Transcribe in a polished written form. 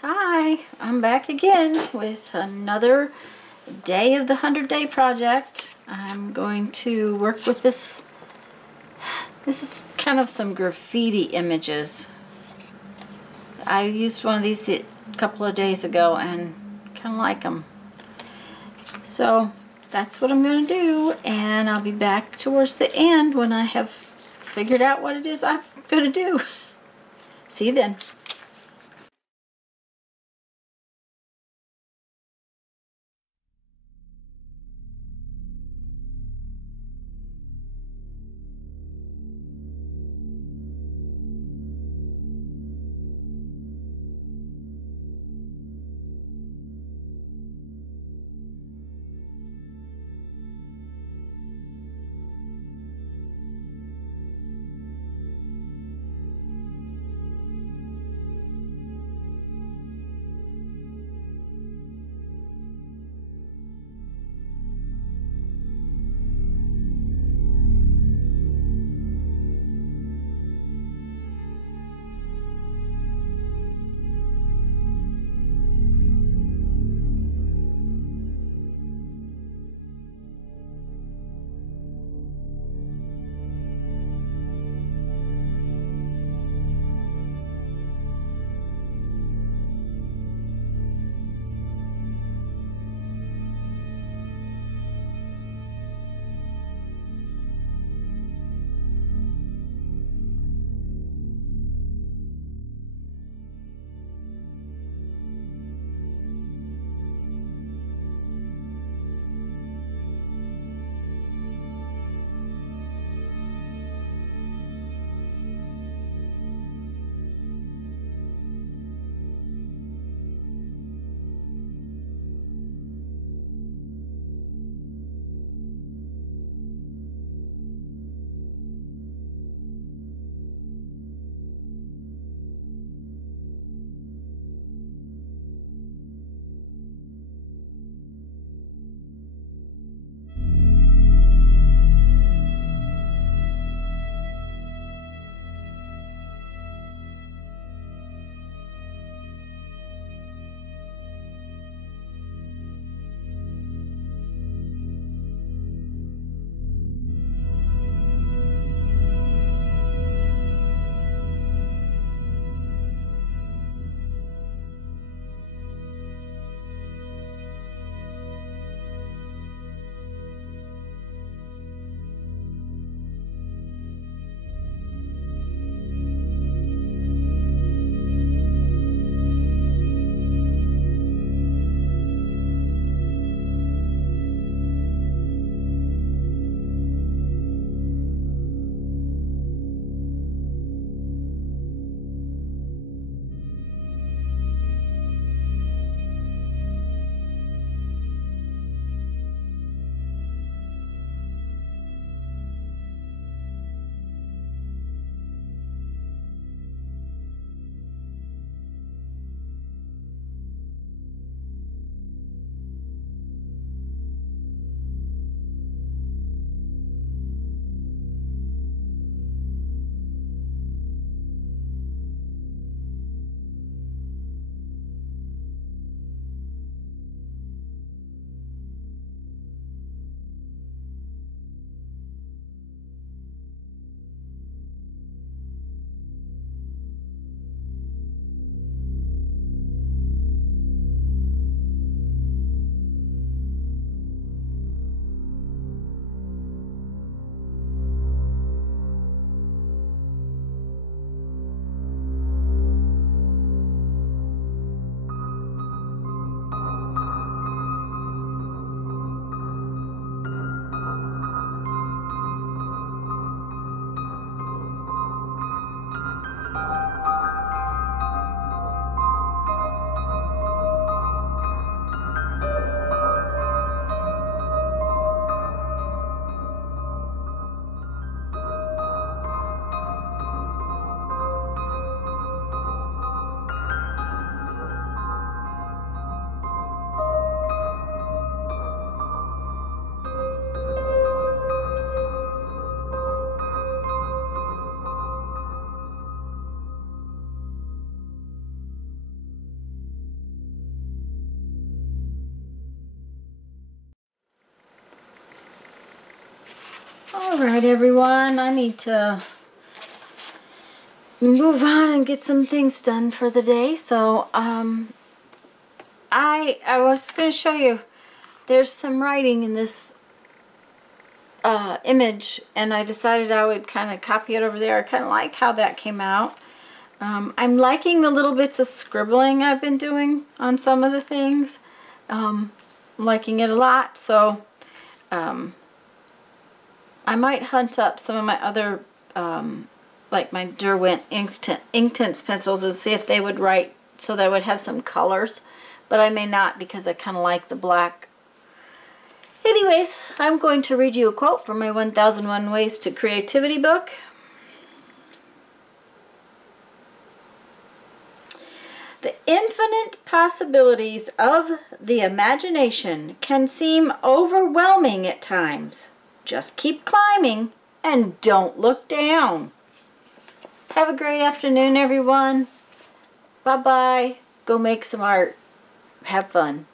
Hi, I'm back again with another day of the 100-day project. I'm going to work with this. This is kind of some graffiti images. I used one of these a couple of days ago and kind of like them. So that's what I'm going to do, and I'll be back towards the end when I have figured out what it is I'm going to do. See you then. Alright everyone, I need to move on and get some things done for the day. So I was going to show you, there's some writing in this image, and I decided I would kind of copy it over there. I kind of like how that came out. I'm liking the little bits of scribbling I've been doing on some of the things. I'm liking it a lot, so I might hunt up some of my other like my Derwent Inktense pencils and see if they would write so that I would have some colors, but I may not because I kind of like the black. Anyways, I'm going to read you a quote from my 1001 Ways to Creativity book. The infinite possibilities of the imagination can seem overwhelming at times. Just keep climbing and don't look down. Have a great afternoon, everyone. Bye-bye. Go make some art. Have fun.